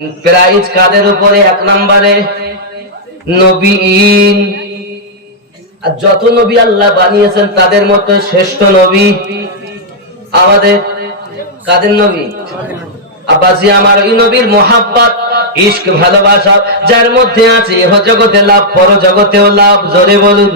Prize কাদের উপরে? এক নম্বরে নবীন। আর যত নবী আল্লাহ বানিয়েছেন, তাদের মতো শ্রেষ্ঠ নবী আমাদের কাদের নবী? আব্বাজি আমার এই নবীর মোহাব্বত ইশক ভালোবাসা যার মধ্যে আছে জগতে লাভ পর জগতেও লাভ জোরে বলুন।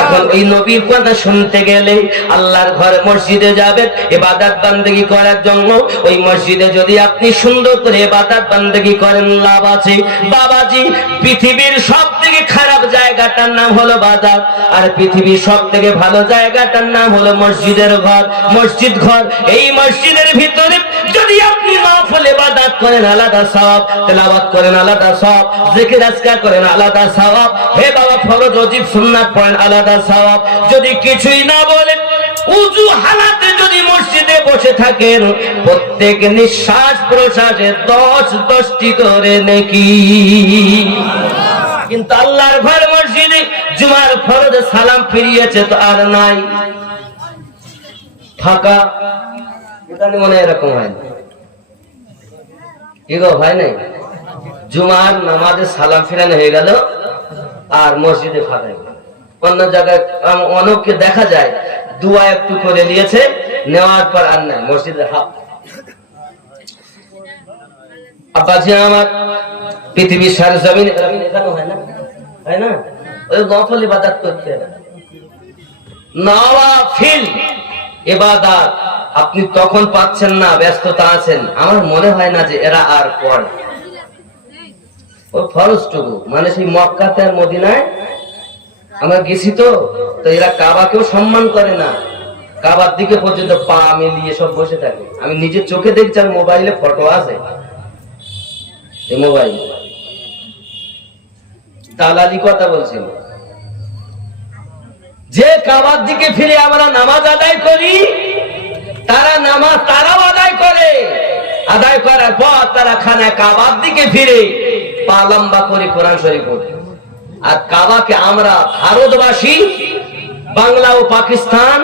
এখন এই নবীর কথা শুনতে গেলে আল্লাহর ঘরে মসজিদে যাবেন এবাদাত বান্দেগি করার জন্য। ওই মসজিদে যদি আপনি সুন্দর করে এবাদাত বান্দেগি করেন লাভ আছে। বাবাজি পৃথিবীর সব থেকে খারাপ জায়গাটার নাম হলো বাজার। আর পৃথিবীর সব থেকে ভালো জায়গাটার নাম হলো মসজিদের ঘর। মসজিদ ঘর এই মসজিদের ভিতরে যদি আপনি নফল ইবাদত করেন, আলাদা সওয়াব। তেলাওয়াত করেন, আলাদা সওয়াব। জিকির আজকার করেন, আলাদা সওয়াব। হে বাবা, ফরজ, ওয়াজিব, সুন্নাত পড়েন, আলাদা সওয়াব। যদি কিছুই না বলেন, উজু হালাতে যদি মসজিদে বসে থাকেন, প্রত্যেক নিঃশ্বাস প্রশ্বাসে দশ দশটি করে নাকি। কিন্তু আল্লাহর ঘর মসজিদে জুমার ফরজে সালাম ফিরিয়েছে তো আর নাই। ফাঁকা। এখানে মনে এরকম হয় না। কি গো হয় নাই? জুমার নামাজে সালাম ফিরানো হয়ে গেল আর মসজিদে ফাঁকা অন্য জায়গায় অনেককে দেখা যায়, দুয়া একটু করে নিয়েছে, নেওয়ার পর আর নাই, মসজিদে হাফ আব্বাজি আমার পৃথিবীর সার জমিন এখানে হয় না? হয় না? ওই নফল ইবাদত করতে হবে নওয়াফিল ইবাদত। আপনি তখন পাচ্ছেন না, ব্যস্ততা আছেন। আমার মনে হয় না যে এরা আর পড়ে। ও ফরজটুকু। মানে সেই মক্কাতে আর মদিনায় আমরা গেছি তো তো এরা কাবাকেও সম্মান করে না। কাবার দিকে পর্যন্ত পা মিলিয়ে সব বসে থাকে। আমি নিজের চোখে দেখছি আর মোবাইলে ফটো আছে। মোবাইল। দালালি কথা বলছিল যে কাবার দিকে ফিরে আমরা নামাজ আদায় করি তারা নামাজ তারাও আদায় করে। আদায় করার পর তারা খানায় কাবার দিকে ফিরে, পা লম্বা করে কোরআন শরীফ পড়ে। আর কাবাকে আমরা ভারতবাসী, বাংলা ও পাকিস্তান,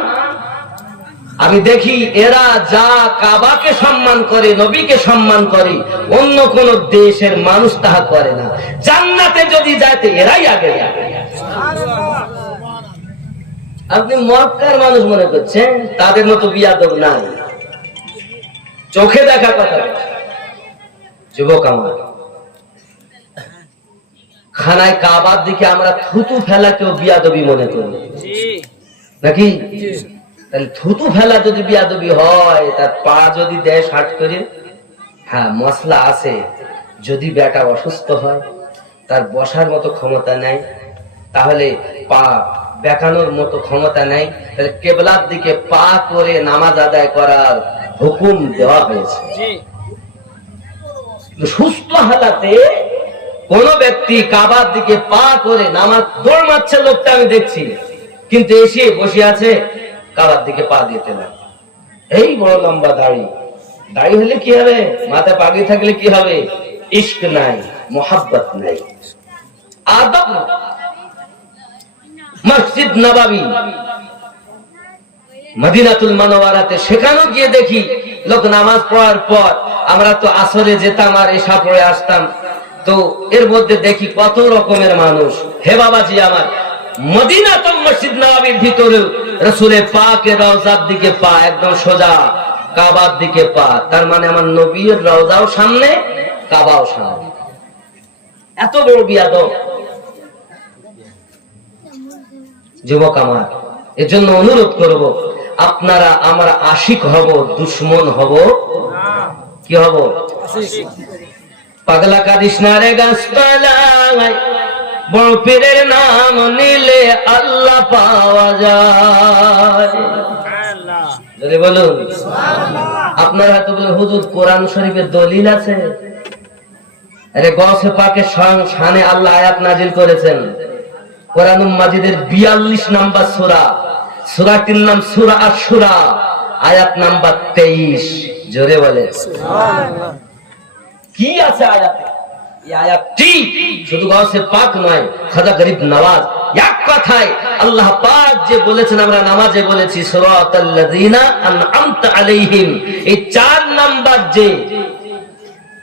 আমি দেখি এরা যা কাবাকে সম্মান করে, নবীকে সম্মান করে, অন্য কোন দেশের মানুষ তাহা করে না। জান্নাতে যদি যাইতে এরাই আগে যায় আপনি মক্কার মানুষ মনে করছেন? তাদের মতো বিয়াদব নাই। চোখে দেখা কথা যুবক আমার খানায় কাবার দিকে আমরা থুতু ফেলাকেও বিয়াদবি মনে করি। নাকি? তাহলে থুতু ফেলা যদি বিয়াদবি হয় তার পা যদি দেয় ষাট করে হ্যাঁ মশলা আছে। যদি বেটা অসুস্থ হয় তার বসার মতো ক্ষমতা নাই তাহলে পা বেকানোর মতো ক্ষমতা নাই। তাহলে কেবলার দিকে পা করে নামাজ আদায় করার হুকুম দেওয়া হয়েছে। সুস্থ হালাতে কোন ব্যক্তি কাবার দিকে পা করে নামাজ দৌড় মারছে লোকটা আমি দেখছি। কিন্তু এসে বসে আছে কাবার দিকে পা দিতে না। এই বড় লম্বা দাড়ি। দাড়ি হলে কি হবে? মাথায় পাগড়ি থাকলে কি হবে? ইস্ক নাই মোহাব্বত নাই। আদব নাই। মসজিদ নবাবী। মদিনাতুল মানওয়ারাতে সেখানেও গিয়ে দেখি লোক নামাজ পড়ার পর আমরা তো আসরে যেতাম আর এসা পড়ে আসতাম। তো এর মধ্যে দেখি কত রকমের মানুষ। হে বাবাজি আমার মদিনাতুল মসজিদ নবাবীর ভিতরে রসুলে পাকে রওজার দিকে পা একদম সোজা, কাবার দিকে পা। তার মানে আমার নবীর রওজাও সামনে, কাবাও সামনে। এত বড় বিয়াদব। যুবক আমার এর জন্য অনুরোধ করব, আপনারা আমরা আশিক হব, দুশ্মন হব। কি হব? পাগলা কাদিস না রে গাছতলায়, বড় পীরের নাম নিলে আল্লাহ পাওয়া যায়। বলুন, আপনারা হয়তো বলেন হুজুর কোরআন শরীফের দলিল আছে? আরে গসে পাকে স্বয়ং শানে আল্লাহ আয়াত নাজিল করেছেন। মাজিদের বিয়াল্লিশ নাম্বার সুরা। সুরাটির নাম সুরা আর সুরা আয়াত নাম্বার তেইশ। জোরে বলে কি আছে এক কথায় আল্লাহ যে বলেছেন, আমরা নামাজে বলেছি সুরাতাল্লাযীনা আলাইহিম। এই চার নাম্বার যে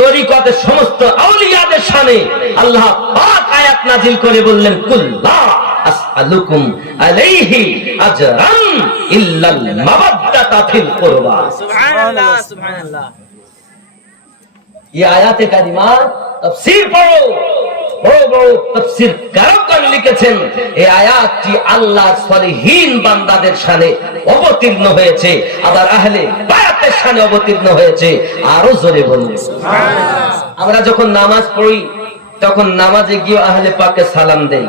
তরিকতে সমস্ত আউলিয়াদের সামনে আল্লাহ পাক আয়াত করে বললেন কুল্লা আসআলুকুম আলাইহি আজরান মাওয়াদ্দাতা ফিল কুরবা। সুবহানাল্লাহ সুবহানাল্লাহ। এই আয়াতে কারিমা তাফসীর পড়ো। বড় বড় তাফসীর কারকগণ লিখেছেন এই আয়াতটি আল্লাহর বান্দাদের অবতীর্ণ হয়েছে। আবার আহলে শানে অবতীর্ণ হয়েছে, আরও জোরে বলুন। আমরা যখন নামাজ পড়ি, তখন নামাজে গিয়ে আহলে পাকে সালাম দেই।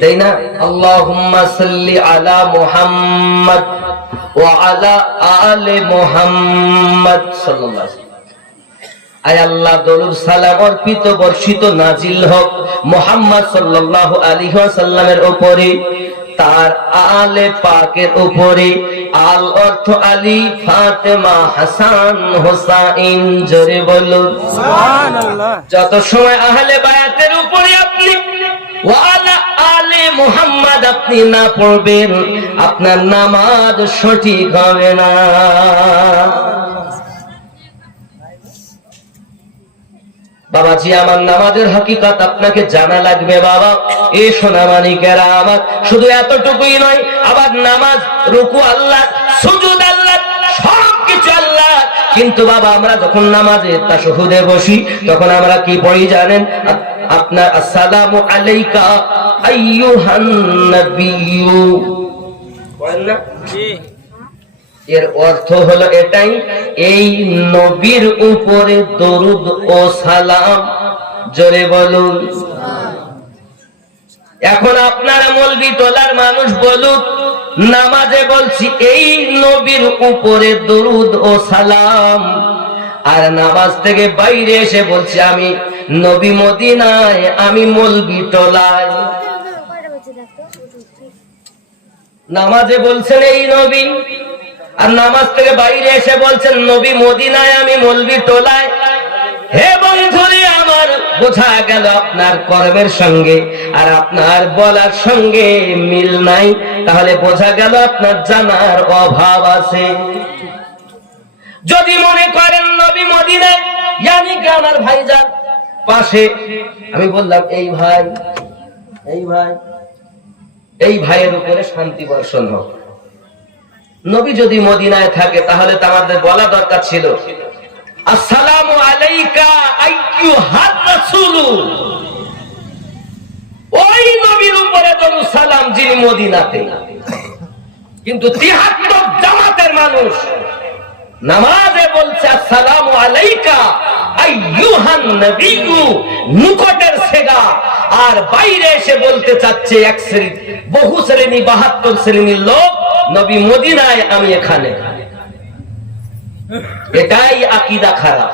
দেই না? আল্লাহুম্মা সাল্লি আলা মুহাম্মদ ওয়া আলা আলে মুহাম্মদ সাল্লাল্লাহু আয় আল্লাহ, দরুদ, সালাম অর্পিত, বর্ষিত, নাজিল হক মোহাম্মদ সাল্লাল্লাহু আলাইহি ওয়াসাল্লামের উপরে। তার আলে পাকের উপরে। আল অর্থ আলী ফাতেমা হাসান হোসাইন জোরে বলুন যত সময় আহলে বায়াতের উপরে আপনি ওয়ালা আলে মুহাম্মদ আপনি না পড়বেন আপনার নামাজ সঠিক হবে না। বাবাজি, আমার নামাজের হাকিকত আপনাকে জানা লাগবে বাবা। এ সোনামানিকেরা আমার। শুধু এতটুকুই নয় আবার নামাজ, রুকু আল্লাহ, সুজুদ আল্লাহ সব কিছু আল্লাহ। কিন্তু বাবা, আমরা যখন নামাজে তাশহুদে বসি, তখন আমরা কি পড়ি জানেন? আপনার আসসালামু আলাইকা, আইয়ুহান নাবিয়্যু। পড়েন না? জি। এর অর্থ হলো এটাই, এই নবীর উপরে দরুদ ও সালাম। জোরে বলুন। এখন আপনারা মলবি তোলার মানুষ বলুন নামাজে বলছি, এই নবীর উপরে দরুদ ও সালাম। আর নামাজ থেকে বাইরে এসে বলছি, আমি নবী মদিনায়, আমি মলবি তোলায় নামাজে বলছেন, এই নবী আর নামাজ থেকে বাইরে এসে বলছেন, নবী মদিনায় আমি মলবি টোলায়। হে বন্ধুরে, আমার বোঝা গেল আপনার কর্মের সঙ্গে আর আপনার বলার সঙ্গে মিল নাই। তাহলে বোঝা গেল আপনার জানার অভাব আছে। যদি মনে করেন, নবী মদিনায় আমার ভাইজান পাশে। আমি বললাম, এই ভাই এই ভাই, এই ভাইয়ের উপরে শান্তি বর্ষণ হোক। নবী যদি মদিনায় থাকে, তাহলে তো আমাদের বলা দরকার ছিল, আসসালামু আলাইকা ওই নবীর উপরে দরুদ সালাম যিনি মদিনাতে। কিন্তু তিহাত্তর জামাতের মানুষ নামাজে বলছে, আসসালামু আলাইকা আইয়ুহান নবিয়্যু সেগা আর বাইরে এসে বলতে চাচ্ছে, এক শ্রেণি, বহু শ্রেণি, বাহাত্তর শ্রেণির লোক নবী মদিনায় আমি এখানে। এটাই আকিদা খারাপ।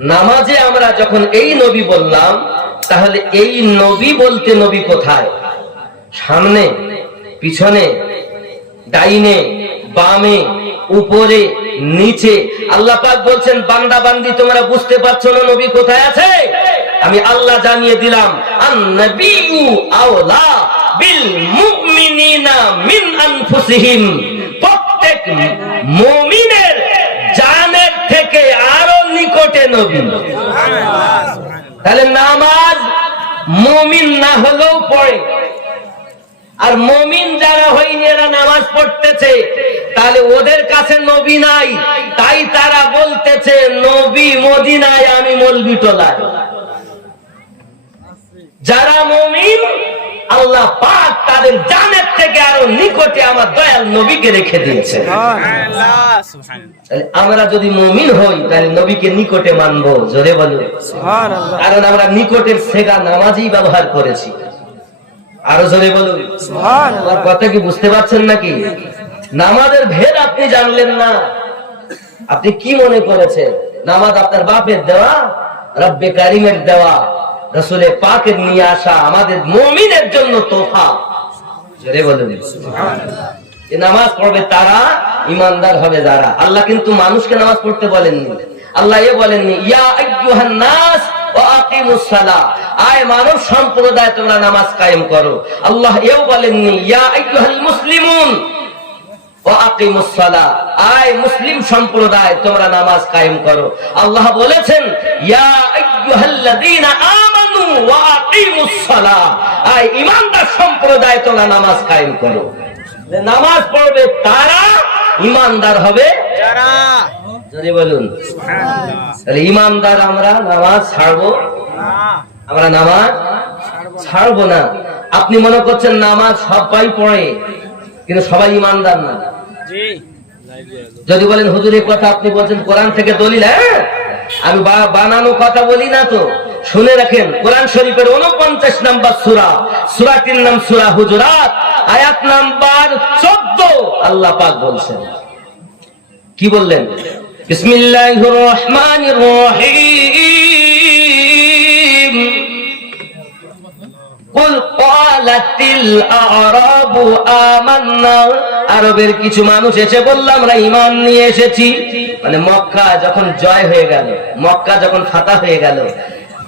নামাজে আমরা যখন এই নবী বললাম, তাহলে এই নবী বলতে নবী কোথায়? সামনে, পিছনে, ডাইনে, বামে, উপরে, নিচে। আল্লাহ পাক বলছেন, বান্দা বান্দি, তোমরা বুঝতে পারছ না নবী কোথায় আছে? আমি আল্লাহ জানিয়ে দিলাম আন্নাবিয়ু আওলা। বিল মুমিনিনা মিন আনফুসিহিম। প্রত্যেক মুমিনের জানের থেকে আরও নিকটে নবী। তাহলে নামাজ মুমিন না হলেও পড়ে। আর মমিন যারা হয়নি, এরা নামাজ পড়তেছে। তাহলে ওদের কাছে নবী নাই। তাই তারা বলতেছে, নবী মদিনায় আমি মলবি টোলায় যারা মমিন আল্লাহ পাক তাদের জানের থেকে আরও নিকটে আমার দয়াল নবীকে রেখে দিয়েছে। আমরা যদি মমিন হই তাহলে নবীকে নিকটে মানবো জোরে বলো। কারণ আমরা নিকটের সেগা নামাজই ব্যবহার করেছি। আরও জোরে বলুন আমার কথা কি বুঝতে পারছেন নাকি? নামাজের ভেদ আপনি জানলেন না। আপনি কি মনে করেছেন? নামাজ আপনার বাপের দেওয়া রব্বে কারিমের দেওয়া। রসুলে পাকের নিয়ে আসা আমাদের মমিনের জন্য তোফা। জোরে নামাজ পড়বে তারা ইমানদার হবে যারা। আল্লাহ কিন্তু মানুষকে নামাজ পড়তে বলেননি। আল্লাহ এ বলেননি, ইয়া নাস আয় মানব সম্প্রদায়, তোমরা নামাজ কায়েম করো। আল্লাহ এও বলেননি, ইয়া আয় মুসলিম সম্প্রদায়, তোমরা নামাজ কায়েম করো। আল্লাহ বলেছেন, ইয়া আইয়ুহাল্লাযীনা সম্প্রদায় তোমরা নামাজ কায়েম করো। নামাজ পড়বে তারা ইমানদার হবে। যদি বলুন। তাহলে ইমানদার আমরা নামাজ ছাড়বো। আমরা নামাজ ছাড়বো না। আপনি মনে করছেন নামাজ সবাই পড়ে কিন্তু সবাই ইমানদার না। যদি বলেন হুজুরের কথা আপনি বলছেন কোরআন থেকে দলিল হ্যাঁ? আমি বানানো কথা বলি না তো। শুনে রাখেন, কোরআন শরীফের উনপঞ্চাশ নাম্বার সুরা। সুরাটির নাম সুরা হুজুরাত। আয়াত নাম্বার চোদ্দ। আল্লাহ পাক বলছেন। কি বললেন? বিসমিল্লাহির রহমানির রহিম। কুল ক্বালাতিল আ'রাবু আমান্না। আরবের কিছু মানুষ এসে বলল, আমরা ঈমান নিয়ে এসেছি। মানে মক্কা যখন জয় হয়ে গেল, মক্কা যখন ফাতা হয়ে গেল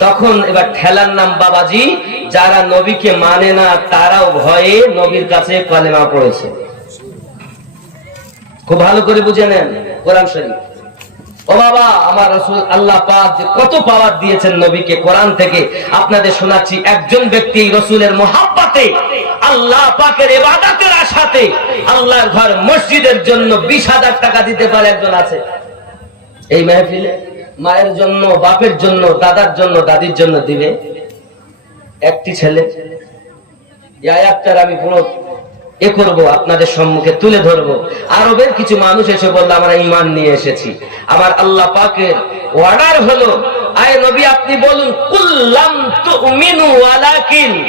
তখন এবার ঠেলার নাম বাবাজি, যারা নবীকে মানে না, তারাও ভয়ে নবীর কাছে কলেমা পড়েছে। খুব ভালো করে বুঝে নেন কোরআন শরীফ। ও বাবা, আমার রসুল আল্লাহ কত পাওয়ার দিয়েছেন নবীকে কোরআন থেকে, আপনাদের শোনাচ্ছি একজন ব্যক্তি রসুলের মোহাব্বাতে, আল্লাহ পাকের এবাদাতের আশাতে, আল্লাহর ঘর মসজিদের জন্য বিশ হাজার টাকা দিতে পারে একজন আছে। এই মেহফিলে মায়ের জন্য, বাপের জন্য, দাদার জন্য, দাদির জন্য দিবে। একটি ছেলে। আমি পুরো এ করব, আপনাদের সম্মুখে তুলে ধরবো। আরবের কিছু মানুষ এসে বলল, আমরা ইমান নিয়ে এসেছি। আমার আল্লাহ পাকের অর্ডার হলো, আয় নবী, আপনি বলুন কুল্লাম তুমিনু, ওয়ালাকিন।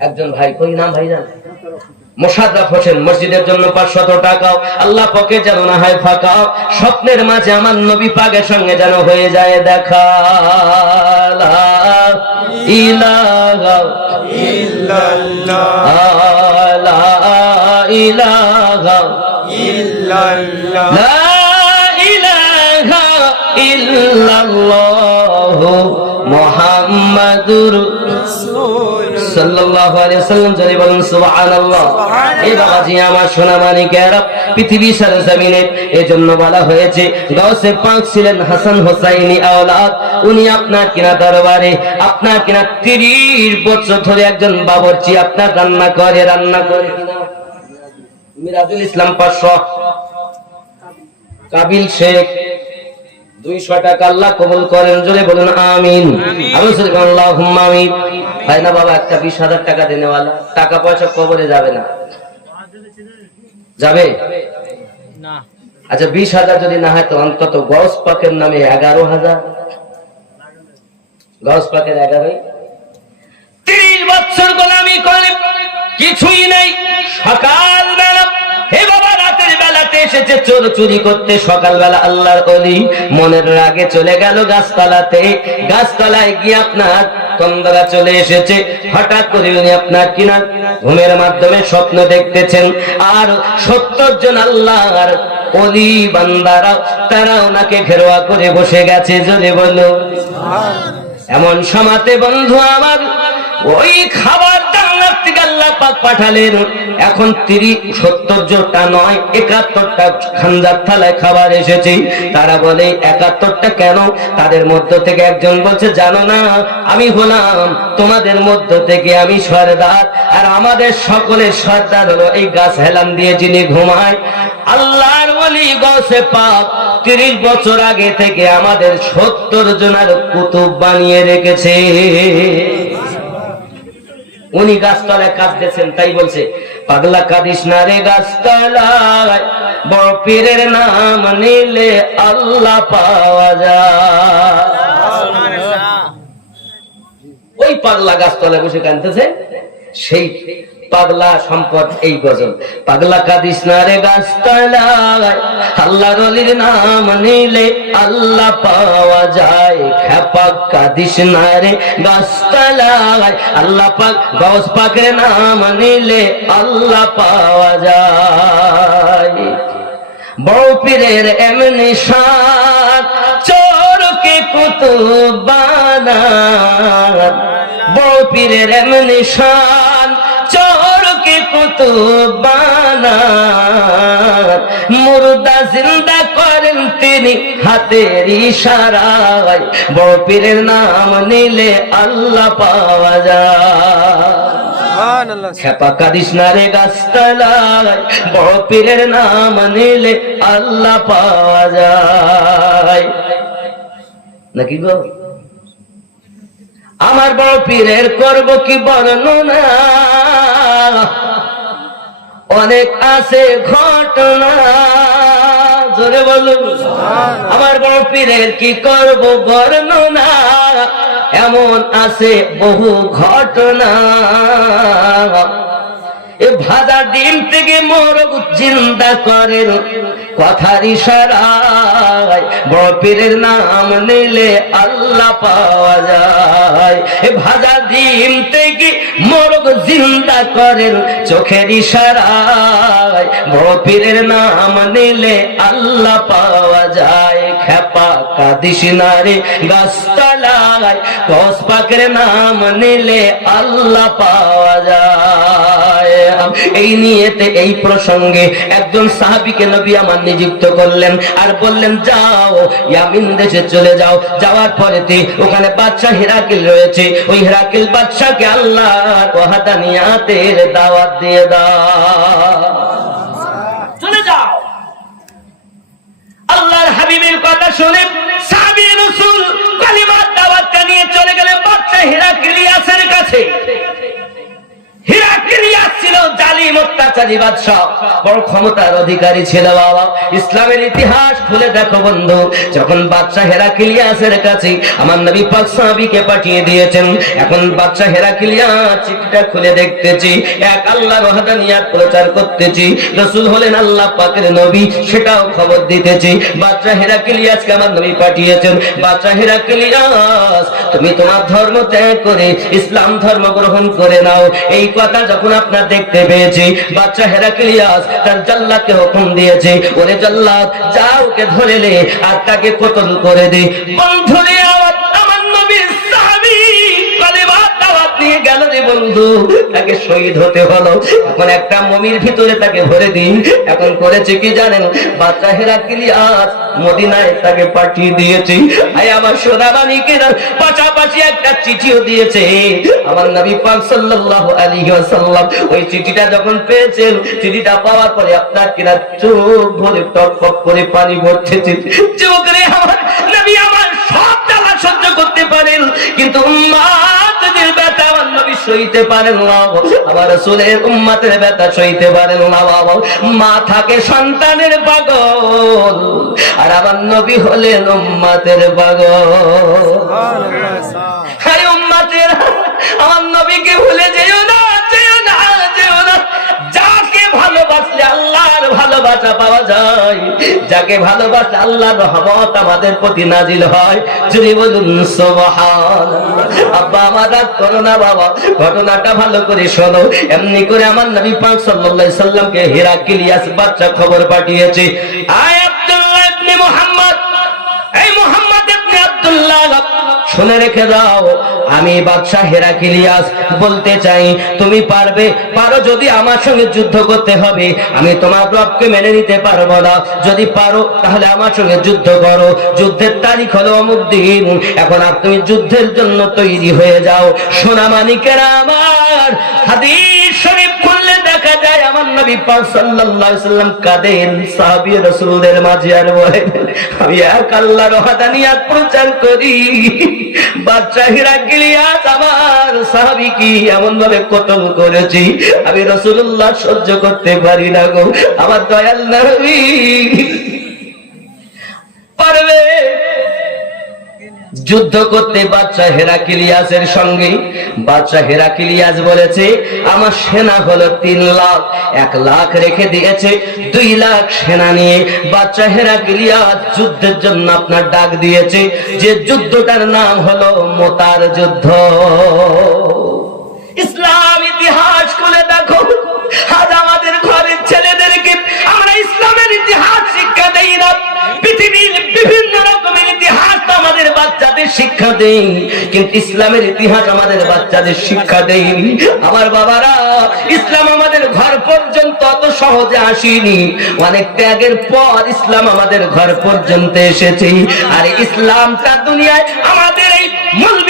একজন ভাই, কই নাম ভাই জান মোশাদ্দাফ হোসেন মসজিদের জন্য পাঁচশত টাকাও, আল্লাহ পকে যেন না হয় ফাঁকাও স্বপ্নের মাঝে আমার নবী পাকের সঙ্গে যেন হয়ে যায় দেখা। ইলাহা লা ইলাহা লা ইলাহা ইল্লাল্লাহ। মুহাম্মাদুর সাল্লাল্লাহু আলাইহি সাল্লাম যদি বলেন সুবহানাল্লাহ। এই বাবাজি আমার সোনা মানিকেরা পৃথিবী সরজমিনে এজন্য বলা হয়েছে গাউসে পাক ছিলেন হাসান হোসাইনি আওলাদ। উনি আপনার কিনা দরবারে আপনার কিনা 30 বছর ধরে একজন বাবরচি আপনার রান্না করে রান্না করে। মিরাজুল ইসলাম কাবিল শেখ দুইশো টাকা আল্লাহ কবুল করেন জোরে বলুন আমিন। আমি আল্লাহ আমিন। না বাবা একটা বিশ হাজার টাকা দেনেওয়ালা টাকা পয়সা কবরে যাবে না। যাবে? আচ্ছা বিশ হাজার যদি না হয় তো অন্তত গস পাকের নামে এগারো হাজার। গস পাকের এগারোই। তিরিশ বছর গোলামি করে কিছুই নেই সকাল বেলা হে বাবা রাতের বেলাতে এসেছে চোর চুরি করতে সকালবেলা আল্লাহর অলি মনের রাগে চলে গেল গাছতলাতে। গাছতলায় গিয়ে আপনার তন্দরা চলে এসেছে। হঠাৎ করে উনি আপনার কিনা ঘুমের মাধ্যমে স্বপ্ন দেখতেছেন। আর সত্তর জন আল্লাহর অলি বান্দারা তারা ওনাকে ঘেরোয়া করে বসে গেছে যদি বলো। এমন সমাতে বন্ধু আমার ওই খাবার জান্নাত থেকে আল্লাহ পাক পাঠালেন। এখন তিরিশ সত্তর নয়, একাত্তরটা খানজার থালায় খাবার এসেছে। তারা বলে, একাত্তরটা কেন? তাদের মধ্য থেকে একজন বলছে, জানো না, আমি হলাম তোমাদের মধ্য থেকে আমি সর্দার। আর আমাদের সকলের সর্দার হলো এই গাছ হেলান দিয়ে যিনি ঘুমায়। আল্লাহর বলি গসে পাক তিরিশ বছর আগে থেকে আমাদের সত্তর জনের কুতুব বানিয়ে রেখেছে। উনি গাছতলায় কাঁদতেছেন তাই বলছে পাগলা কাঁদিস না রে গাছতলায় বড় পীরের নাম নিলে আল্লাহ পাওয়া যায়। ওই পাগলা গাছতলায় বসে কাঁদতেছে সেই পাগলা সম্পদ এই গজল। পাগলা কাদিস না রে আল্লাহ রলির নাম নিলে আল্লাহ পাওয়া যায়। খেপা কাদিস না রে আল্লাহ পাক গস পাকের নাম নিলে আল্লাহ পাওয়া যায়। বড় পীরের এমনি সাত চোরকে কুতুবানা বড় পীরের এমনি শান চোরকে কুতুবানা মুর্দা জিন্দা করেন তিনি হাতের ইশারায়। বড় পীরের নাম নিলে আল্লাহ পাওয়া যায়। খেপা কাদিস না রে গাছতলায়। বড় পীরের নাম নিলে আল্লাহ পাওয়া যায়। নাকি গো? আমার বড় পীরের করব কি বর্ণনা? অনেক আছে ঘটনা। জোরে বলুন। আমার বড় পীরের কি করব বর্ণনা? এমন আছে বহু ঘটনা। এ ভাজা ডিম থেকে মোরগ চিন্তা করেন, কথার ইশারায় বড় নাম নিলে আল্লাহ পাওয়া যায়। এ ভাজা ডিম থেকে মোরগ জিন্দা করেন, চোখের ইশারায় বড় নাম নিলে আল্লাহ পাওয়া যায়। খেপা কাদিস নারে গাছতলায় কস পাকের নাম নিলে আল্লাহ পাওয়া যায়। এই নিয়েতে, এই প্রসঙ্গে একজন সাহাবিকে নবী আমার নিযুক্ত করলেন আর বললেন, যাও, ইয়ামিন দেশে চলে যাও। যাওয়ার পরেতে ওখানে বাদশা হিরাকিল রয়েছে। ওই হিরাকিল বাদশাকে আল্লাহ ওয়াহাদানিয়াতের দাওয়াত দিয়ে দাও। চলে যাও। আল্লাহর হাবিবের কথা শুনে সাহাবী রাসূল কালিমার দাওয়াতটা নিয়ে চলে গেলেন বাদশা হিরাকিলিয়াসের কাছে হিরাকিলিয়াস ছিল অত্যাচারী বাদশাহ। বড় ক্ষমতার অধিকারী ছিল বাবা। ইসলামের ইতিহাস খুলে দেখো বন্ধু। যখন বাদশাহ হেরাকিলিয়াসের কাছে আমার নবী পাক সাহাবীকে পাঠিয়ে দিয়েছেন, এখন বাদশাহ হেরাকিলিয়াস চিঠিটা খুলে দেখতেছি, এক আল্লাহর ওয়াহদানিয়াত প্রচার করতেছি, রাসূল হলেন আল্লাহ পাকের নবী, সেটাও খবর দিতেছি। বাদশাহ হেরাকিলিয়াসকে আমার নবী পাঠিয়েছেন, বাদশাহ হেরাকিলিয়াস, তুমি তোমার ধর্ম ত্যাগ করে, ইসলাম ধর্ম গ্রহণ করে নাও। এই কথা যখন আপনার দেখতে পেয়েছি বাচ্চা হেরাকিলিয়াস তার জাল্লাদকে হুকুম দিয়েছে ওরে জাল্লাদ, যা ওকে ধরে নে আর তাকে কতল করে দে। বন্ধুরে নিয়ে গেল রে বন্ধু, তাকে শহীদ হতে হলো। এখন একটা মমির ভিতরে তাকে ভরে দিন। এখন করেছে কি জানেন? বাচ্চা হেরাকিলিয়াস মদিনায় তাকে পাঠিয়ে দিয়েছে। আই আমার সোনাবানিকেরা পাশাপাশি একটা চিঠিও দিয়েছে। আমার নবী পাক সাল্লাল্লাহু আলাইহি ওয়াসাল্লাম ওই চিঠিটা যখন পেয়েছেন, চিঠিটা পাওয়ার পরে আপনার কিনা চোখ ভরে টপ টপ করে পানি পড়তেছে চোখ রে আমার নবী আমার সব জ্বালা সহ্য করতে পারেন। কিন্তু উম্মাতের ব্যথা সইতে পারেন না আমার রাসূলের উম্মাতের ব্যথা সইতে পারেন না বাবা। মা থাকে সন্তানের পাগল, আর আমার নবী হলেন উম্মাতের পাগল। আরে উম্মাতের, আমার নবীকে ভুলে যেও না যেও না যেও না। যাকে ভালোবাসলে ভালোবাসা পাওয়া যায়। যাকে ভালোবাসলে আল্লাহর রহমত আমাদের প্রতি নাজিল হয়। যদি বলুন, সুবহানাল্লাহ। আব্বা, আমার রাগ করো না, বাবা। ঘটনাটা ভালো করে শোনো। এমনি করে আমার নবী পাক সাল্লাল্লাহু আলাইহি সাল্লামকে হিরাকিলিয়াস বাচ্চা খবর পাঠিয়েছে। আয় আব্দুল্লাহ ইবনে মুহাম্মদ। এই মুহাম্মদ ইবনে আব্দুল্লাহ। শুনে রেখে দাও। আমি বাদশাহ হেরাকিলিয়াস বলতে চাই, তুমি পারবে? পারো যদি আমার সঙ্গে যুদ্ধ করতে হবে। আমি তোমার রবকে মেনে নিতে পারব না। যদি পারো, তাহলে আমার সঙ্গে যুদ্ধ করো। যুদ্ধের তারিখ হলো অমুক দিন। এখন আর তুমি যুদ্ধের জন্য তৈরি হয়ে যাও। সোনামানিকের আমার হাদিস শরীফ দেখা যায় আমার নবী পাক সাল্লাল্লাহু আলাইহি সাল্লাম কাঁদেন, সাহাবী রাসূলদের মাঝে আর বলেন, আমি এক আল্লাহর ওয়াহদানিয়াত প্রচার করি। বাদশা হিরাকিলিয়াস আমার সাহাবী কি এমন ভাবে কতল করেছি। আমি রাসূলুল্লাহ সহ্য করতে পারি না গো। আমার দয়াল নবী পারবে যুদ্ধ করতে বাচ্চা হেরাকিলিয়াসের সঙ্গে। বাচ্চা হেরাকিলিয়াস বলেছে, আমার সেনা হলো তিন লাখ। এক লাখ রেখে দিয়েছে, দুই লাখ সেনা নিয়ে। বাচ্চা হেরাকিলিয়াস যুদ্ধের জন্য আপনার ডাক দিয়েছে, যে যুদ্ধটার নাম হলো মোতার যুদ্ধ। ইসলাম ইতিহাস খুলে দেখো আজ আমাদের ঘরের ছেলেদেরকে আমরা ইসলামের ইতিহাস শিক্ষা দেই না। পৃথিবীর বিভিন্ন রকমের ইতিহাস তো আমাদের বাচ্চাদের শিক্ষা দেই। কিন্তু ইসলামের ইতিহাস আমাদের বাচ্চাদের শিক্ষা দেই। আমার বাবারা, ইসলাম আমাদের ঘর পর্যন্ত অত সহজে আসেনি। অনেক ত্যাগের পর ইসলাম আমাদের ঘর পর্যন্ত এসেছে। আর ইসলামটা দুনিয়ায় আমাদের এই মলবি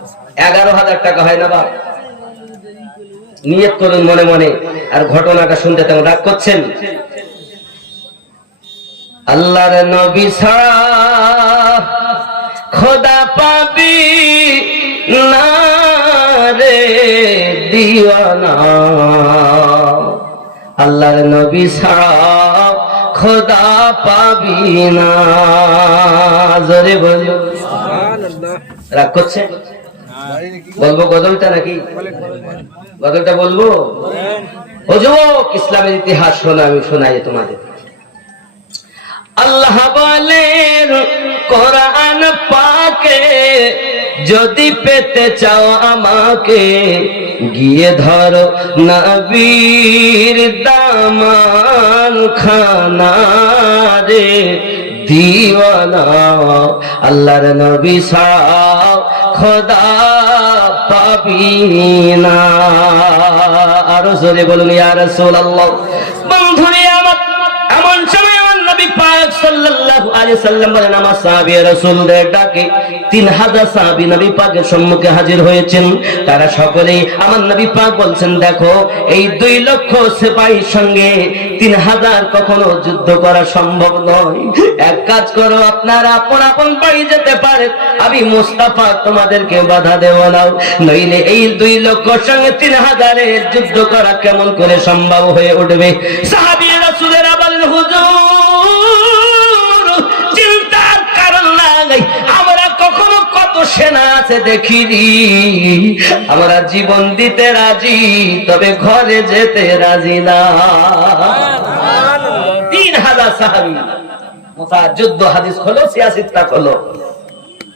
এগারো হাজার টাকা হয় না বাপ। নিয়ত করুন মনে মনে আর ঘটনাটা শুনতে তেমন রাগ করছেন? আল্লাহর নবী ছাড়া খোদা পাবি না রে দিওয়ানা। আল্লাহর নবী ছাড়া খোদা পাবি না। জোরে বলুন। রাগ করছে বলব গজলটা নাকি? গজলটা বলব? যুবক ইসলামের ইতিহাস শোনো আমি শোনাই তোমাদের। আল্লাহ বলেন, কোরআন পাকে যদি পেতে চাও আমাকে, গিয়ে ধরো নবীর দামান খানা রে, দিওয়ানা। আল্লাহর নবী সাহ খোদা পাবি না। আরও জোরে বলুন ইয়া রাসূলুল্লাহ। বন্ধুরে আমার এমন সময় আমার নবী 3000 3000 কখনো যুদ্ধ করা সম্ভব নয়। এক কাজ করো, আপনারা আপন আপন বাড়ি যেতে পারে। আমি মুস্তাফা তোমাদেরকে বাধা দেব না। নইলে এই দুই লক্ষ সঙ্গে তিন হাজারের যুদ্ধ করা কেমন করে সম্ভব হয়ে উঠবে? সাহাবী রাসূলেরা বলেন, হুজুর সেনা আছে দেখিনি। আমরা জীবন দিতে রাজি, তবে ঘরে যেতে রাজি না। তিন হাজার সাহাবি। যুদ্ধ হাদিস খোলো সিয়াসিত্তা খোলো।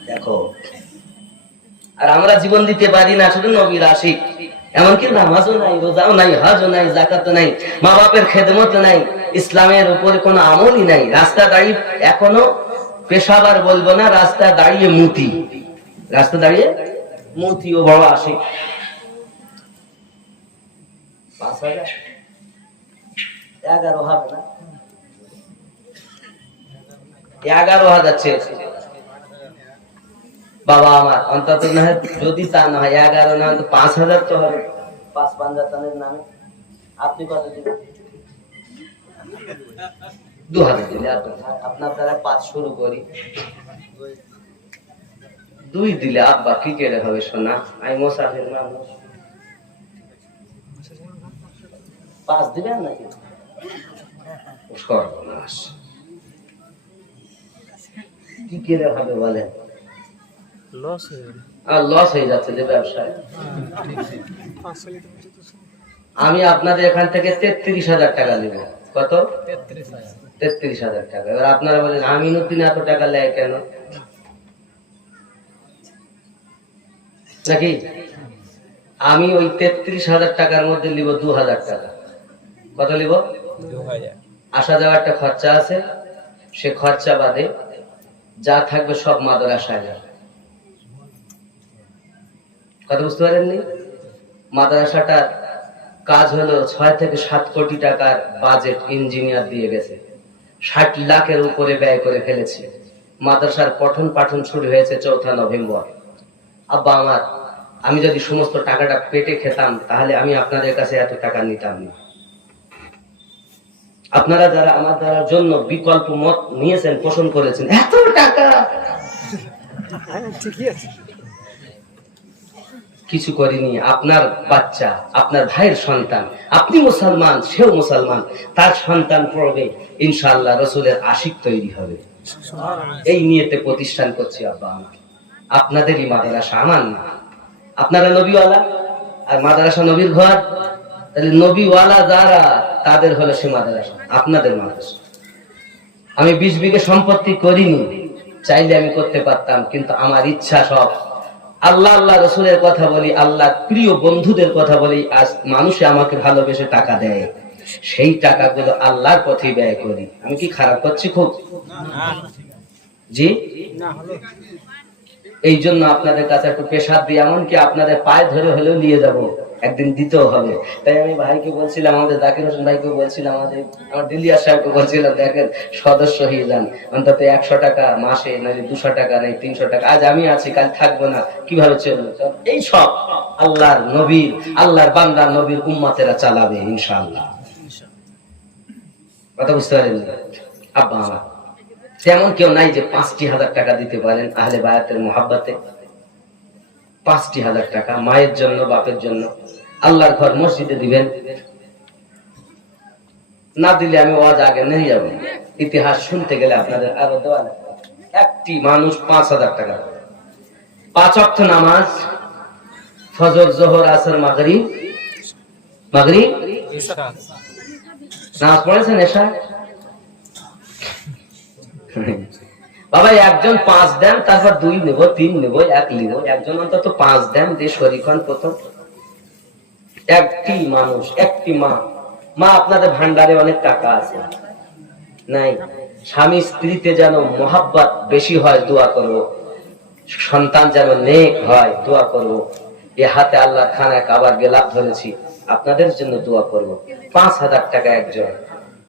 দেখো, আর আমরা জীবন দিতে পারি না, শুধু নবীর আশিক। এমনকি নামাজও নাই, রোজাও নাই, হজও নাই জাকাতও নাই মা বাপের খেদমত নাই, ইসলামের উপরে কোনো আমলই নাই। রাস্তা দাঁড়িয়ে এখনও, পেশাবার বলব না, রাস্তা দাঁড়িয়ে মুতি। রাস্তা দাঁড়িয়ে মুতি ও পাঁচ হাজার? এগারো হবে না বাবা আমার, অন্তত না হয় যদি তা না হয়, এগারো না হয় পাঁচ হাজার তো হবে। পাঁচ পাঞ্জাতানের নামে। আপনি কত দিবেন দু হাজার দিলে আপনার দ্বারা পাঁচ শুরু করি। দুই দিলে আব্বা কি কেড়ে হবে সোনা? আমি মোসাফির মানুষ পাঁচ দিবেন নাকি? সর্বনাশ। কি কেড়ে হবে বলেন আর লস হয়ে যাচ্ছে যে ব্যবসায়। আমি আপনাদের এখান থেকে তেত্রিশ হাজার টাকা নিব। কত? তেত্রিশ হাজার। টাকা। এবার আপনারা বলেন আমিন আমিনুদ্দিন এত টাকা নেয় কেন? নাকি? আমি ওই তেত্রিশ হাজার টাকার মধ্যে নিব দু হাজার টাকা। কত নিব? আসা যাওয়ার একটা খরচা আছে। সে খরচা বাদে যা থাকবে সব মাদ্রাসায় যাবে। কথা বুঝতে পারেননি? মাদ্রাসাটার কাজ হলো ছয় থেকে সাত কোটি টাকার বাজেট ইঞ্জিনিয়ার দিয়ে গেছে। ষাট লাখের উপরে ব্যয় করে ফেলেছে। মাদ্রাসার পঠন পাঠন শুরু হয়েছে চৌঠা নভেম্বর। আব্বা আমার আমি যদি সমস্ত টাকাটা পেটে খেতাম তাহলে আমি আপনাদের কাছে এত টাকা নিতাম না। আপনারা যারা আমার দ্বারা জন্য বিকল্প মত নিয়েছেন পোষণ করেছেন এত টাকা! কিছু করিনি আপনার বাচ্চা আপনার ভাইয়ের সন্তান আপনি মুসলমান সেও মুসলমান তার সন্তান পড়বে ইনশাআল্লাহ রসুলের আশিক তৈরি হবে। এই নিয়েতে প্রতিষ্ঠান করছি আব্বা আমার। আপনাদেরই মাদ্রাসা আমার না। আপনারা নবীওয়ালা আর মাদ্রাসা নবীর ঘর? তাহলে নবীওয়ালা যারা তাদের হলো সে মাদ্রাসা আপনাদের মাদ্রাসা। আমি বিশ বিঘে সম্পত্তি করিনি চাইলে আমি করতে পারতাম কিন্তু আমার ইচ্ছা সব। আল্লাহ আল্লাহ রসুলের কথা বলি আল্লাহ প্রিয় বন্ধুদের কথা বলি আজ মানুষে আমাকে ভালোবেসে টাকা দেয়। সেই টাকাগুলো আল্লাহর পথে ব্যয় করি। আমি কি খারাপ করছি খুব? জি? এই জন্য আপনাদের কাছে একটু পেশাদ দিই এমনকি আপনাদের পায়ে ধরে হলেও নিয়ে যাব একদিন দিতেও হবে। তাই আমি ভাইকে বলছিলাম আমাদের জাকির হোসেন ভাইকে বলছিলাম আমাদের আমার দিলিয়া সাহেবকে বলছিলাম দেখেন সদস্য হয়ে যান। অন্তত একশো টাকা মাসে নয় দুশো টাকা নেই তিনশো টাকা। আজ আমি আছি কাল থাকব না কীভাবে চলবে? এই সব আল্লাহর নবীর আল্লাহর বান্দা নবীর উম্মাতেরা চালাবে ইনশাআল্লাহ। কথা বুঝতে পারেন আব্বা আমার তেমন কেউ নাই যে পাঁচটি হাজার টাকা দিতে পারেন আহলে বায়াতের মোহাব্বতে। পাঁচটি হাজার টাকা মায়ের জন্য, বাপের জন্য। আল্লাহর ঘর মসজিদে দিবেন। না দিলে আমি ওয়াজ আগে নিয়ে যাব। ইতিহাস শুনতে গেলে আপনাদের আরও দেওয়া। একটি মানুষ পাঁচ হাজার টাকা। পাঁচ অর্থ নামাজ, ফজর, জোহর, আসর মাগরি মাগরি নামাজ পড়েছেন এসা বাবা, একজন পাঁচ দেন, তারপর দুই নেব, তিন নেব, এক নেব একজন অন্তত পাঁচ দেন, যে শরীখন প্রথম। একটি মানুষ, একটি মা। মা, আপনাদের ভান্ডারে অনেক টাকা আছে। নাই। স্বামী স্ত্রীতে যেন মোহাব্বত বেশি হয়, দোয়া করব। সন্তান যেন নেক হয়, দোয়া করব। এ হাতে আল্লাহ খানায় কাবার গেলাপ ধরেছি। আপনাদের জন্য দোয়া করব। পাঁচ হাজার টাকা একজন।